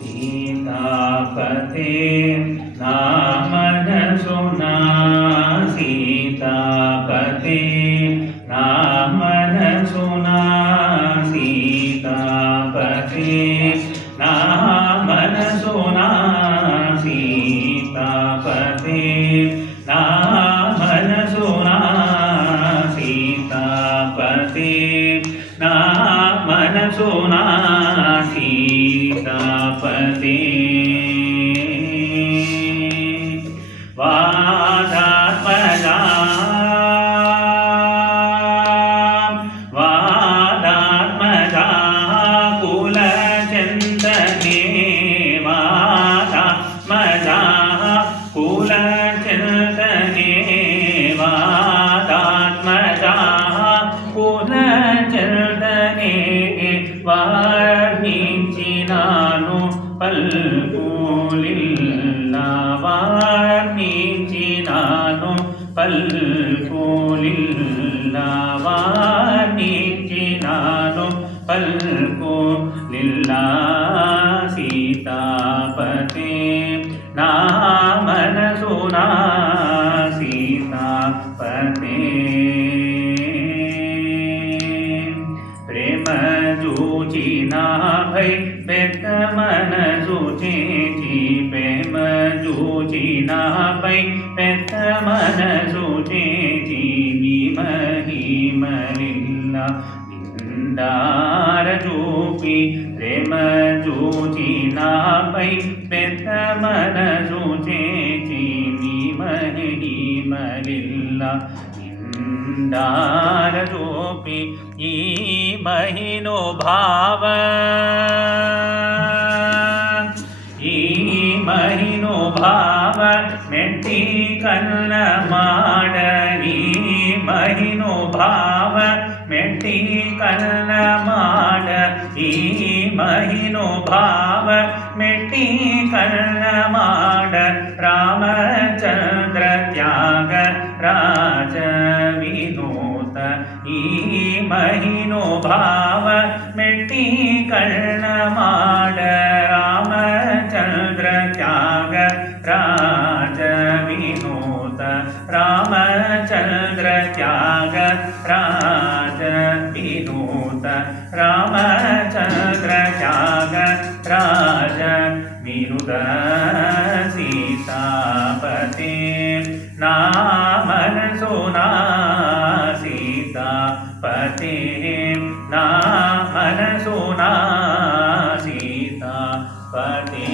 सीतापते नामन सुना सीतापते नामन सुना सीतापते नामन सुना सीतापते नामन सुना सीतापते नामन सुना सीतापते वादात्मजा वादात्मजा कुलचिन्तने वादात्मजा कुलचिन्तने वादात्मजा कुलचिन्तने వార్ణించినాను పల్కులిల్లా వార్ణించినాను పల్కులిల్లా వార్ణించినాను పల్కులిల్లా సీతాపతే నా మనసునా సీతాపతే जूचिना भई पेत मन सूचेची प्रेम जूचिना भई पेत मन सूचेची निमहि मलिल्ला निंदार जूपी प्रेम जूचिना भई पेत मन सूचेची निमहि मलिल्ला डाररूपी ई महिनो भाव मेट्टी कन्न माड ई महिनो भाव मेट्टी कन्न माड ई महिनो भाव मेट्टी कन्न माड रामचंद्र त्याग राज विनोद ई महिनो भाव मेट्टी कर्ण माड रामचंद्र त्याग राज विनोद रामचंद्र त्याग राज विनोद रामचंद्र त्याग राज विनोद सीतापते नामन सुना सीतापते नामन सुना सीतापते।